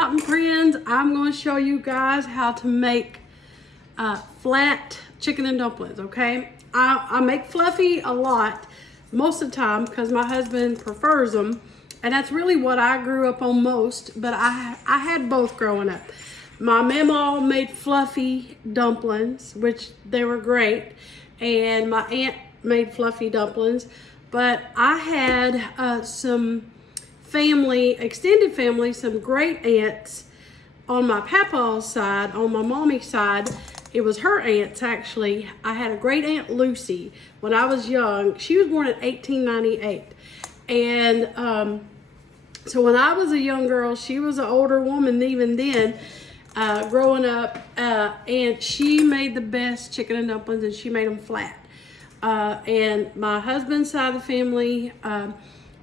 mountain friends, I'm going to show you guys how to make flat chicken and dumplings, okay? I make fluffy a lot most of the time because my husband prefers them, and that's really what I grew up on most, but I had both growing up. My mama made fluffy dumplings, which they were great, and my aunt made fluffy dumplings, but I had some family, extended family, some great aunts on my papa's side. On my mommy's side, it was her aunts actually. I had a great aunt Lucy when I was young. She was born in 1898, and so when I was a young girl, she was an older woman even then, growing up, and she made the best chicken and dumplings, and she made them flat. And my husband's side of the family,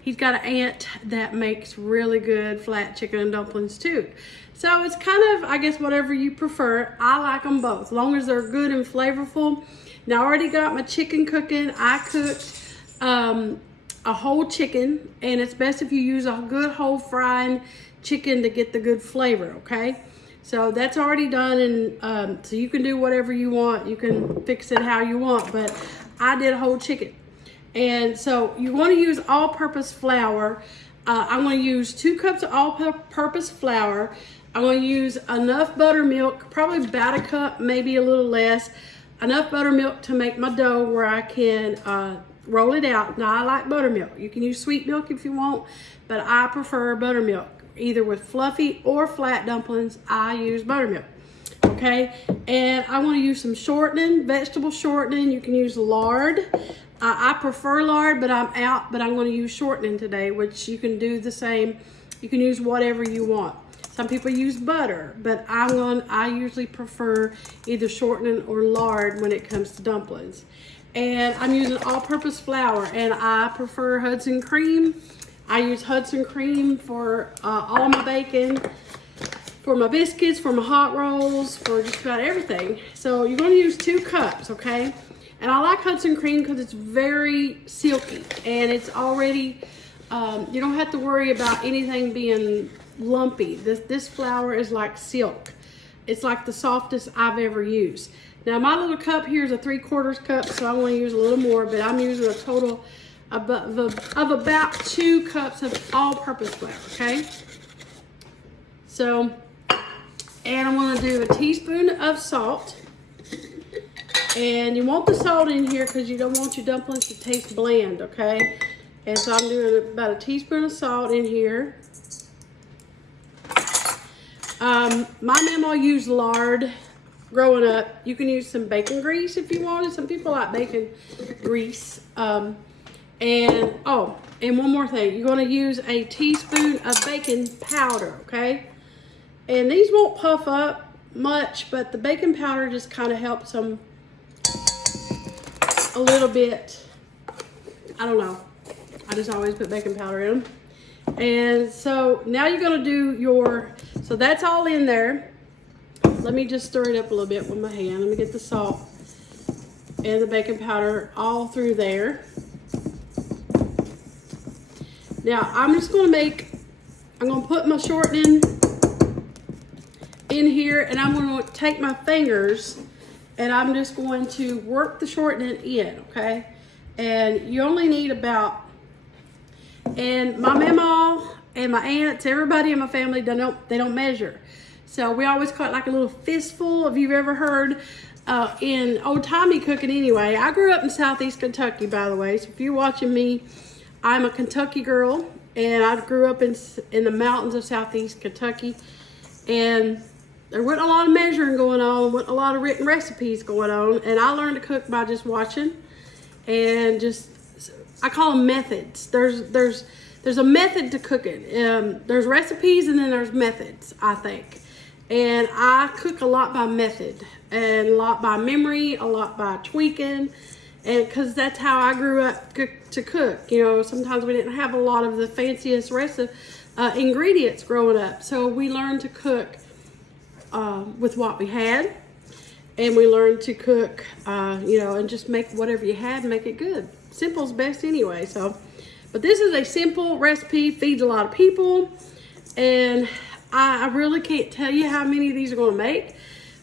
he's got an aunt that makes really good flat chicken and dumplings too. So it's kind of, I guess, whatever you prefer. I like them both, as long as they're good and flavorful. Now I already got my chicken cooking. I cooked a whole chicken, and it's best if you use a good whole frying chicken to get the good flavor, okay? So that's already done, and so you can do whatever you want. You can fix it how you want, but I did a whole chicken. And so you want to use all-purpose flour. I'm going to use 2 cups of all-purpose flour. I'm going to use enough buttermilk, probably about a cup, maybe a little less. Enough buttermilk to make my dough where I can roll it out. Now I like buttermilk. You can use sweet milk if you want, but I prefer buttermilk. Either with fluffy or flat dumplings, I use buttermilk. Okay, and I want to use some shortening, vegetable shortening. You can use lard. I prefer lard, but I'm out. But I'm going to use shortening today, which you can do the same. You can use whatever you want. Some people use butter, but I usually prefer either shortening or lard when it comes to dumplings. And I'm using all-purpose flour, and I prefer Hudson cream. I use Hudson cream for all my bacon, for my biscuits, for my hot rolls, for just about everything. So you're going to use 2 cups, okay? And I like Hudson cream because it's very silky, and it's already, you don't have to worry about anything being lumpy. This flour is like silk. It's like the softest I've ever used. Now my little cup here is a 3/4 cup, so I want to use a little more, but I'm using a total of about 2 cups of all-purpose flour, okay? So, and I'm gonna do a teaspoon of salt. And you want the salt in here because you don't want your dumplings to taste bland, okay? And so I'm doing about a teaspoon of salt in here. My mama used lard growing up. You can use some bacon grease if you wanted. Some people like bacon grease. And one more thing, you're going to use a teaspoon of baking powder, okay? And these won't puff up much, but the baking powder just kind of helps them a little bit. I don't know. I just always put baking powder in them. And so now you're going to do so that's all in there. Let me just stir it up a little bit with my hand. Let me get the salt and the baking powder all through there. Now I'm just going to put my shortening in here, and I'm going to take my fingers and I'm just going to work the shortening in, okay? And you only need and my mama and my aunts, everybody in my family, they don't measure. So we always cut like a little fistful. If you've ever heard in old-timey cooking anyway. I grew up in Southeast Kentucky, by the way. So if you're watching me, I'm a Kentucky girl, and I grew up in the mountains of Southeast Kentucky. And there wasn't a lot of measuring going on, wasn't a lot of written recipes going on. And I learned to cook by just watching and I call them methods. There's a method to cooking. There's recipes and then there's methods, I think. And I cook a lot by method and a lot by memory, a lot by tweaking, and because that's how I grew up to cook. You know, sometimes we didn't have a lot of the fanciest ingredients growing up, so we learned to cook with what we had, and we learned to cook, and just make whatever you had and make it good. Simple's best anyway. So, but this is a simple recipe, feeds a lot of people, and I really can't tell you how many of these are going to make,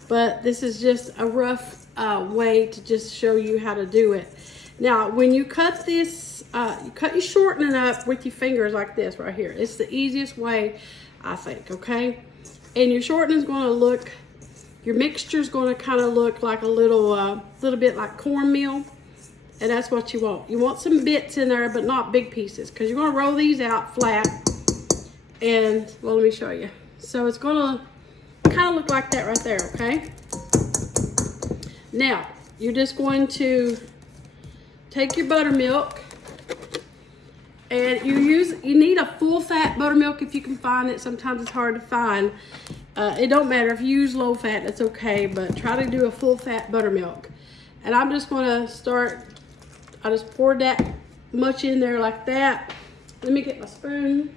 but this is just a rough way to just show you how to do it. Now, when you cut this, you cut your shortening up with your fingers like this right here. It's the easiest way, I think, okay? And your shortening is going to look, your mixture is going to kind of look like a little bit like cornmeal. And that's what you want. You want some bits in there, but not big pieces, because you're going to roll these out flat. And, well, let me show you. So it's going to kind of look like that right there, okay? Now, you're just going to take your buttermilk, and you need a full fat buttermilk if you can find it. Sometimes it's hard to find. It don't matter if you use low fat, that's okay, but try to do a full fat buttermilk. And I'm just going to start. I just poured that much in there like that. Let me get my spoon.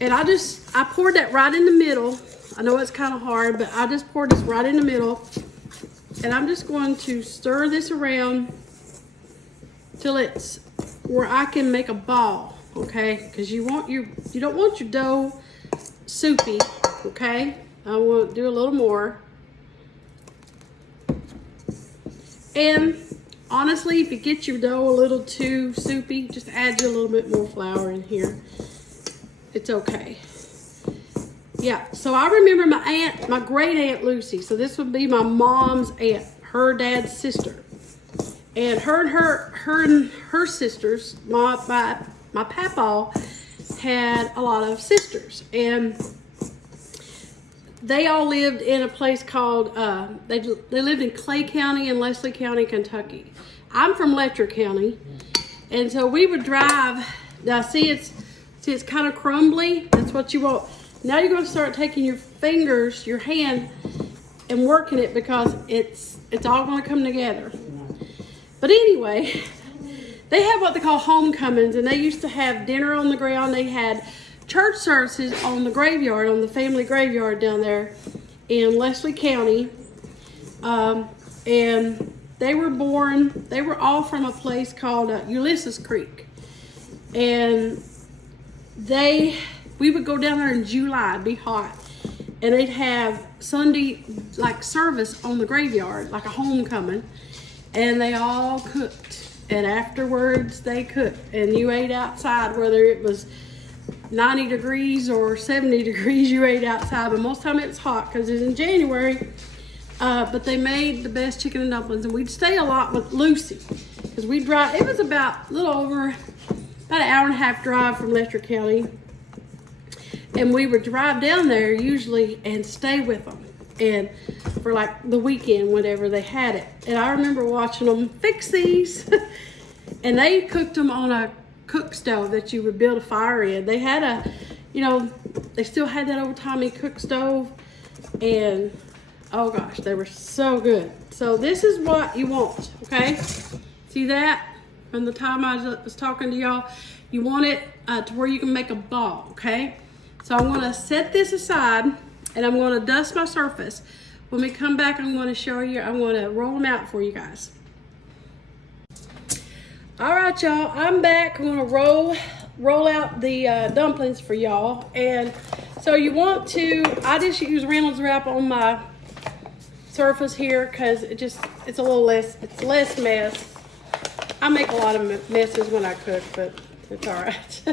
And I poured that right in the middle. I know it's kind of hard, but I just poured this right in the middle. And I'm just going to stir this around till it's where I can make a ball, okay? Because you don't want your dough soupy, okay? I want to do a little more. And honestly, if you get your dough a little too soupy, just add you a little bit more flour in here. It's okay. Yeah, so I remember my great aunt Lucy. So this would be my mom's aunt, her dad's sister. And her sisters, my papaw had a lot of sisters. And they all lived in a place called, they lived in Clay County and Leslie County, Kentucky. I'm from Letcher County. And so we would drive. Now see it's kind of crumbly. That's what you want. Now you're going to start taking your fingers, your hand, and working it, because it's all going to come together. But anyway, they have what they call homecomings, and they used to have dinner on the ground. They had church services on the graveyard, on the family graveyard down there in Leslie County. And they were all from a place called Ulysses Creek. And we would go down there in July, it'd be hot, and they'd have Sunday like service on the graveyard, like a homecoming, and they all cooked, and afterwards they cooked, and you ate outside, whether it was 90 degrees or 70 degrees, you ate outside, but most of the time it was hot because it's in January. But they made the best chicken and dumplings, and we'd stay a lot with Lucy, because we'd drive. It was about a little over about an hour and a half drive from Letcher County. And we would drive down there usually and stay with them, and for like the weekend, whenever they had it. And I remember watching them fix these, and they cooked them on a cook stove that you would build a fire in. They had they still had that old-timey cook stove, and oh gosh, they were so good. So this is what you want, okay? See that? From the time I was talking to y'all, you want it to where you can make a ball, okay? So I'm going to set this aside, and I'm going to dust my surface. When we come back, I'm going to show you, I'm going to roll them out for you guys. All right, y'all, I'm back. I'm going to roll out the dumplings for y'all. And so you want to, I just use Reynolds wrap on my surface here, because it's a little less, it's less mess. I make a lot of messes when I cook, but it's all right.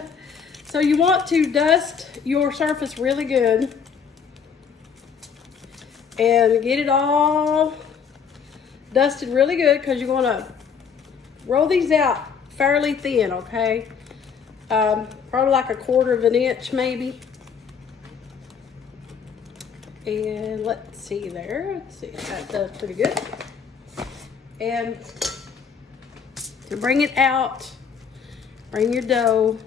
So you want to dust your surface really good and get it all dusted really good, because you're going to roll these out fairly thin, okay? Probably like 1/4 of an inch maybe. And let's see there. Let's see if that does pretty good. And to bring it out, bring your dough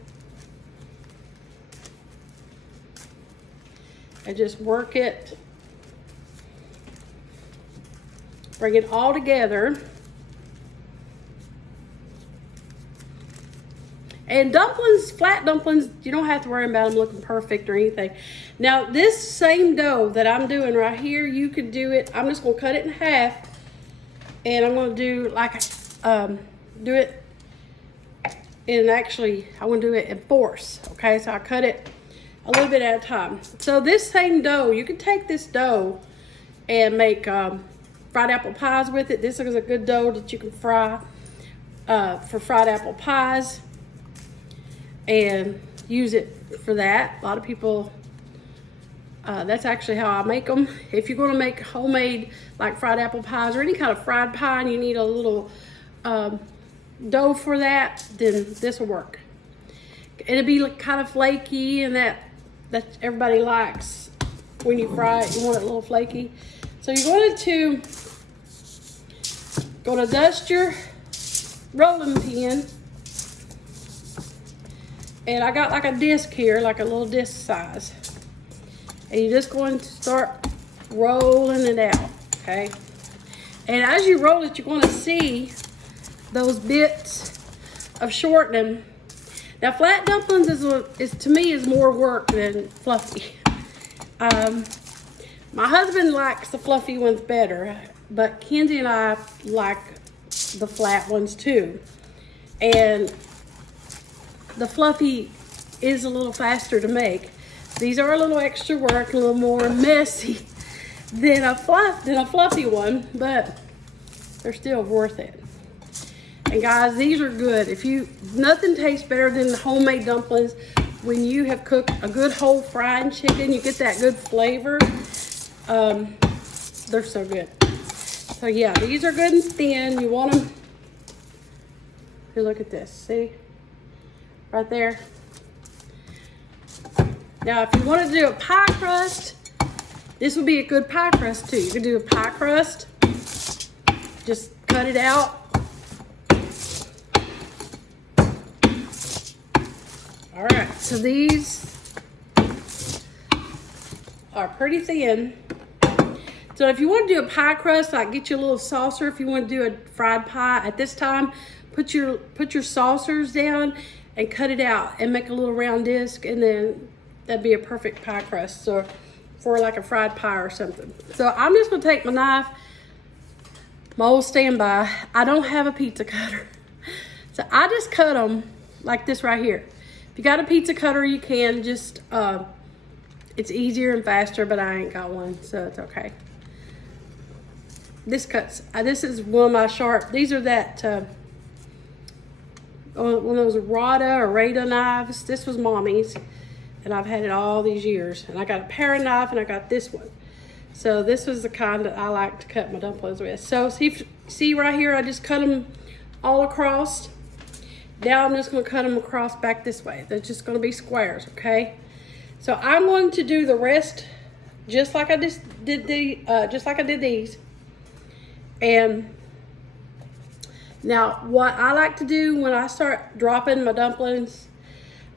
and just work it. Bring it all together. And dumplings, flat dumplings, you don't have to worry about them looking perfect or anything. Now, this same dough that I'm doing right here, you could do it. I'm just going to cut it in half, and I'm going to do like do it And actually, I want to do it in fours, okay? So I cut it a little bit at a time. So this same dough, you can take this dough and make fried apple pies with it. This is a good dough that you can fry for fried apple pies and use it for that. A lot of people, that's actually how I make them. If you're going to make homemade like fried apple pies or any kind of fried pie and you need a little dough for that, then this will work. It'll be kind of flaky, and that everybody likes when you fry it. You want it a little flaky. So you're going to dust your rolling pin, and I got like a disc here, like a little disc size, and you're just going to start rolling it out, okay? And as you roll it, you're going to see those bits of shortening. Now, flat dumplings is to me is more work than fluffy. My husband likes the fluffy ones better, but Kenzie and I like the flat ones too. And the fluffy is a little faster to make. These are a little extra work, a little more messy than a fluffy one, but they're still worth it. And guys, these are good. Nothing tastes better than the homemade dumplings when you have cooked a good whole fried chicken. You get that good flavor. They're so good. So yeah, these are good and thin. You want them. Here, look at this. See? Right there. Now, if you want to do a pie crust, this would be a good pie crust too. You can do a pie crust. Just cut it out. All right, so these are pretty thin. So if you want to do a pie crust, like get you a little saucer. If you want to do a fried pie at this time, put your saucers down and cut it out and make a little round disc, and then that'd be a perfect pie crust. So for like a fried pie or something. So I'm just gonna take my knife, my old standby. I don't have a pizza cutter, so I just cut them like this right here. If you got a pizza cutter, you can just, it's easier and faster, but I ain't got one, so it's okay. This cuts, this is one of my sharp, these are that, one of those Rada knives. This was Mommy's, and I've had it all these years. And I got a paring knife, and I got this one. So this was the kind that I like to cut my dumplings with. So see right here, I just cut them all across. Now I'm just going to cut them across back this way. They're just going to be squares, okay? So I'm going to do the rest just like I just did these. And now what I like to do when I start dropping my dumplings,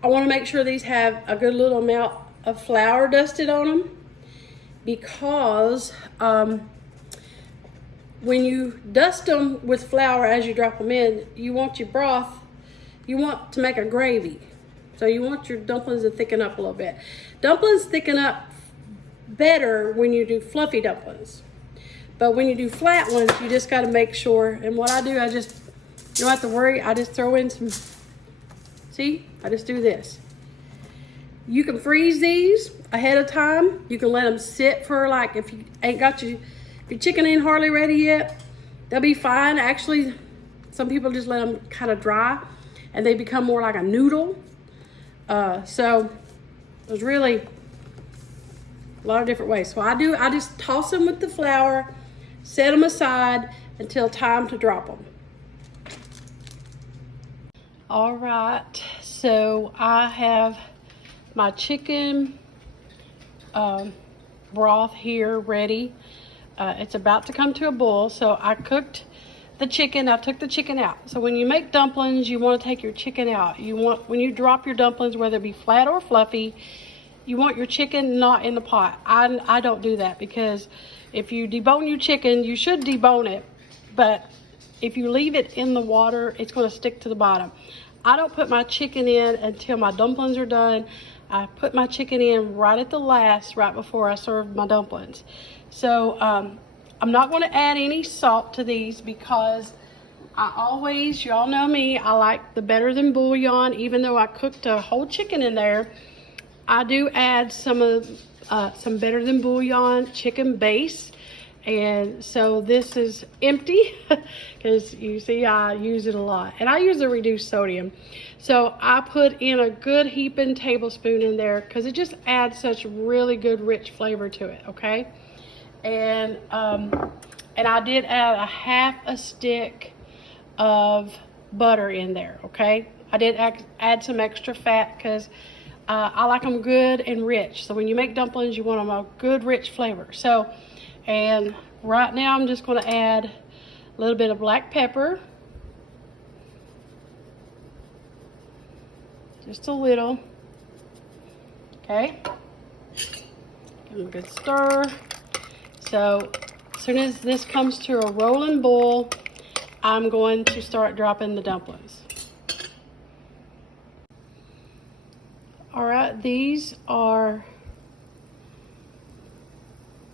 I want to make sure these have a good little amount of flour dusted on them, because when you dust them with flour as you drop them in, you want your broth, you want to make a gravy. So you want your dumplings to thicken up a little bit. Dumplings thicken up better when you do fluffy dumplings. But when you do flat ones, you just got to make sure. And what I do, you don't have to worry. I just throw in some, see? I just do this. You can freeze these ahead of time. You can let them sit for like, if you ain't got your chicken ain't hardly ready yet, they'll be fine. Actually, some people just let them kind of dry and they become more like a noodle. So there's really a lot of different ways. So I just toss them with the flour, set them aside until time to drop them. All right, so I have my chicken broth here ready. It's about to come to a boil, so I cooked the chicken. I took the chicken out. So when you make dumplings, you want to take your chicken out. When you drop your dumplings, whether it be flat or fluffy, you want your chicken not in the pot. I don't do that, because if you debone your chicken, you should debone it, but if you leave it in the water, it's going to stick to the bottom. I don't put my chicken in until my dumplings are done. I put my chicken in right at the last, right before I serve my dumplings. So I'm not going to add any salt to these, because I always, y'all know me, I like the better than bouillon. Even though I cooked a whole chicken in there, I do add some better than bouillon chicken base. And so this is empty because you see I use it a lot, and I use the reduced sodium. So I put in a good heaping tablespoon in there because it just adds such really good rich flavor to it. Okay, and I did add a half a stick of butter in there. Okay, I did add some extra fat because I like them good and rich. So when you make dumplings, you want them a good rich flavor. So, and right now I'm just going to add a little bit of black pepper, just a little. Okay, give it a good stir. So as soon as this comes to a rolling boil, I'm going to start dropping the dumplings. All right, these are,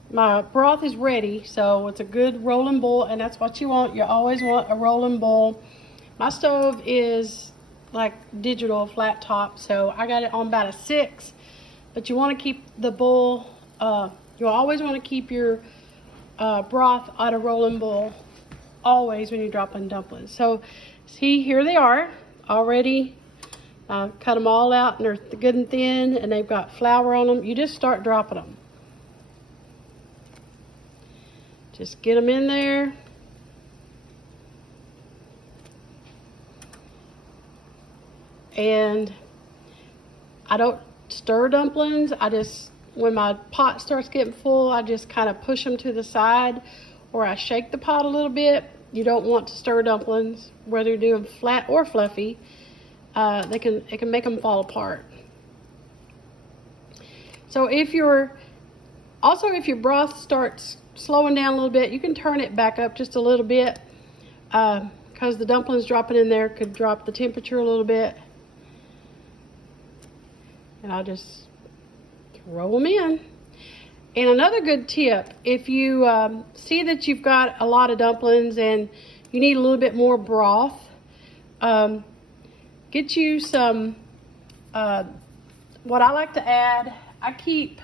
my broth is ready, so it's a good rolling boil, and that's what you want. You always want a rolling boil. My stove is like digital flat top, so I got it on about a 6, but you want to keep the boil, you always want to keep your broth at a rolling boil, always when you're dropping dumplings. So see, here they are already. Cut them all out, and they're good and thin, and they've got flour on them. You just start dropping them. Just get them in there. And I don't stir dumplings. I just, when my pot starts getting full, I just kind of push them to the side, or I shake the pot a little bit. You don't want to stir dumplings, whether you're doing flat or fluffy. It can make them fall apart. So if your broth starts slowing down a little bit, you can turn it back up just a little bit, because the dumplings dropping in there could drop the temperature a little bit. And I'll just throw them in. And another good tip, if you see that you've got a lot of dumplings and you need a little bit more broth, get you some, what I like to add, I keep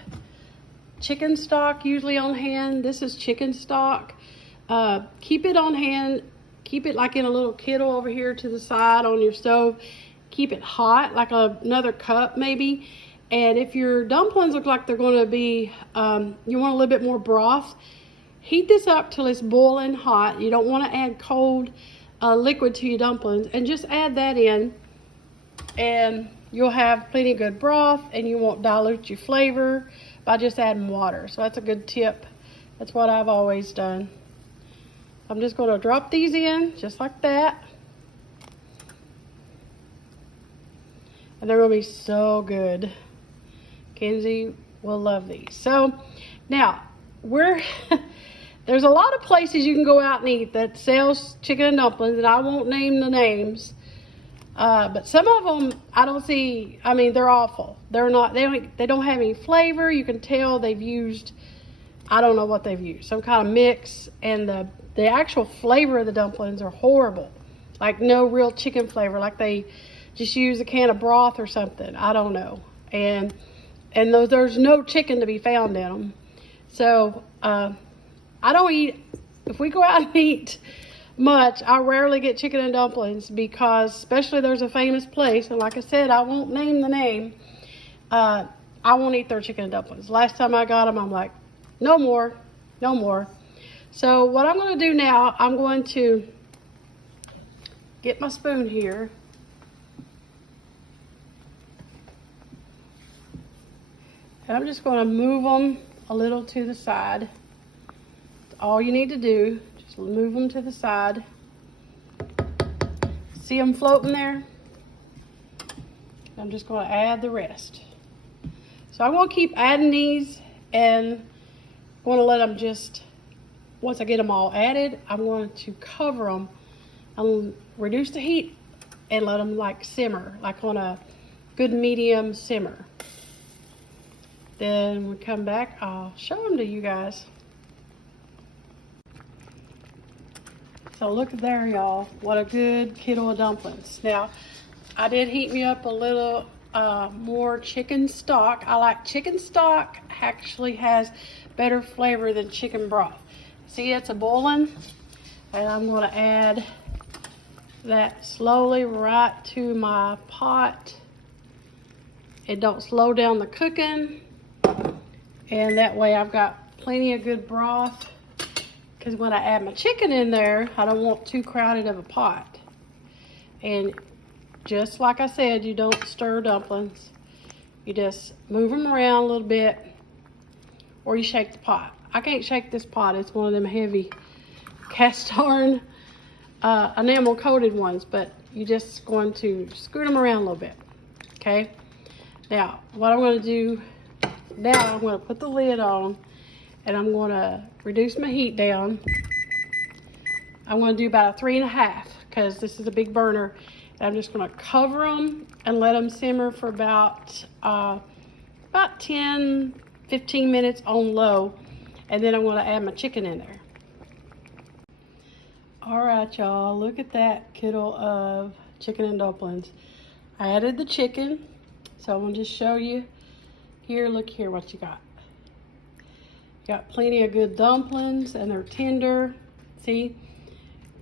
chicken stock usually on hand. This is chicken stock. Keep it on hand. Keep it like in a little kettle over here to the side on your stove. Keep it hot, like another cup maybe. And if your dumplings look like they're going to be, you want a little bit more broth, heat this up till it's boiling hot. You don't want to add cold liquid to your dumplings, and just add that in, and you'll have plenty of good broth, and you won't dilute your flavor by just adding water. So that's a good tip. That's what I've always done. I'm just going to drop these in just like that, and they're going to be so good. Kenzie will love these. So now there's a lot of places you can go out and eat that sells chicken and dumplings, and I won't name the names. But some of them I don't see. I mean, they're awful. They're not. They don't have any flavor. You can tell they've used, I don't know what they've used, some kind of mix, and the actual flavor of the dumplings are horrible. Like no real chicken flavor. Like they just use a can of broth or something. I don't know. And there's no chicken to be found in them. So I don't eat. If we go out and eat much, I rarely get chicken and dumplings, because especially there's a famous place, and like I said, I won't name the name, I won't eat their chicken and dumplings. Last time I got them, I'm like, no more, no more. So what I'm going to do now, I'm going to get my spoon here, and I'm just going to move them a little to the side. That's all you need to do. Just move them to the side. See them floating there? I'm just going to add the rest. So I'm going to keep adding these, and I'm going to let them just, once I get them all added, I'm going to cover them. I'm going to reduce the heat and let them like simmer, like on a good medium simmer. Then when we come back, I'll show them to you guys. So look at there, y'all. What a good kiddo of dumplings. Now, I did heat me up a little more chicken stock. I like chicken stock. Actually has better flavor than chicken broth. See, it's a boiling, and I'm going to add that slowly right to my pot. It don't slow down the cooking, and that way I've got plenty of good broth. Because when I add my chicken in there, I don't want too crowded of a pot. And just like I said, you don't stir dumplings. You just move them around a little bit, or you shake the pot. I can't shake this pot. It's one of them heavy cast iron enamel coated ones, but you just going to scoot them around a little bit. Okay. Now, what I'm going to do now, I'm going to put the lid on, and I'm going to reduce my heat down. I'm going to do about a 3.5 because this is a big burner. And I'm just going to cover them and let them simmer for about 10, 15 minutes on low. And then I'm going to add my chicken in there. All right, y'all, look at that kiddo of chicken and dumplings. I added the chicken, so I'm going to just show you. Here, look here what you got. Got plenty of good dumplings, and they're tender. See,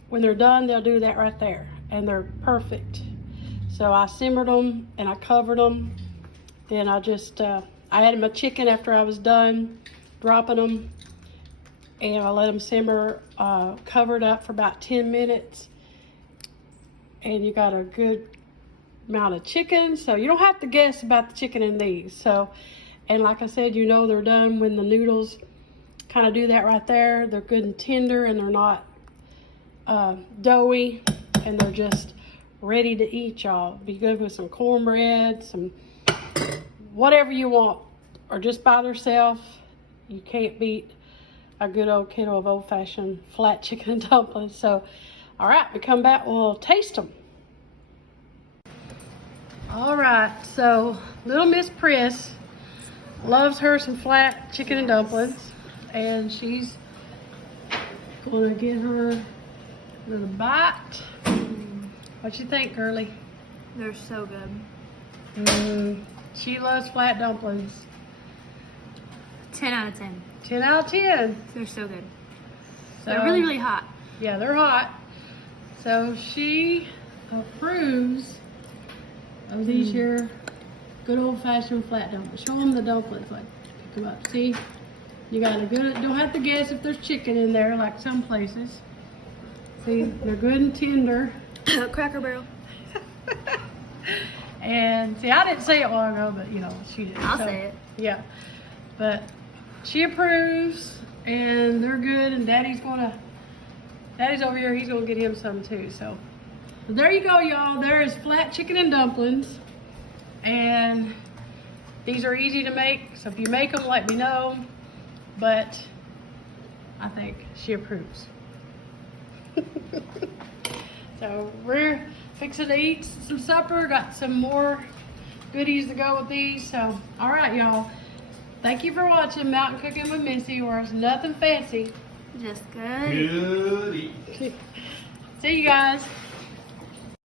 when they're done, they'll do that right there, and they're perfect. So I simmered them and I covered them. Then I just I added my chicken after I was done dropping them, and I let them simmer covered up for about 10 minutes. And you got a good amount of chicken, so you don't have to guess about the chicken in these. So, and like I said, you know they're done when the noodles kind of do that right there. They're good and tender, and they're not doughy, and they're just ready to eat, y'all. Be good with some cornbread, some whatever you want, or just by themselves. You can't beat a good old kiddo of old-fashioned flat chicken and dumplings. So, all right, we come back, we'll taste them. All right, so little Miss Priss loves her some flat chicken and dumplings, and she's gonna get her a little bite. What you think, girly? They're so good. She loves flat dumplings. 10 out of 10. 10 out of 10. They're so good. So, They're really, really hot. Yeah, they're hot. So she approves of these here good old-fashioned flat dumplings. Show them the dumplings, like pick them up. See, you got a good. Don't have to guess if there's chicken in there, like some places. See, they're good and tender. Cracker Barrel. And see, I didn't say it long ago, but you know she did. I'll say it. Yeah, but she approves, and they're good. And Daddy's over here. He's gonna get him some too. So there you go, y'all. There is flat chicken and dumplings, and these are easy to make. So if you make them, let me know. But I think she approves. So we're fixing to eat some supper. Got some more goodies to go with these. So, all right, y'all. Thank you for watching Mountain Cooking with Missy, where it's nothing fancy. Just good. Good eating. See you guys.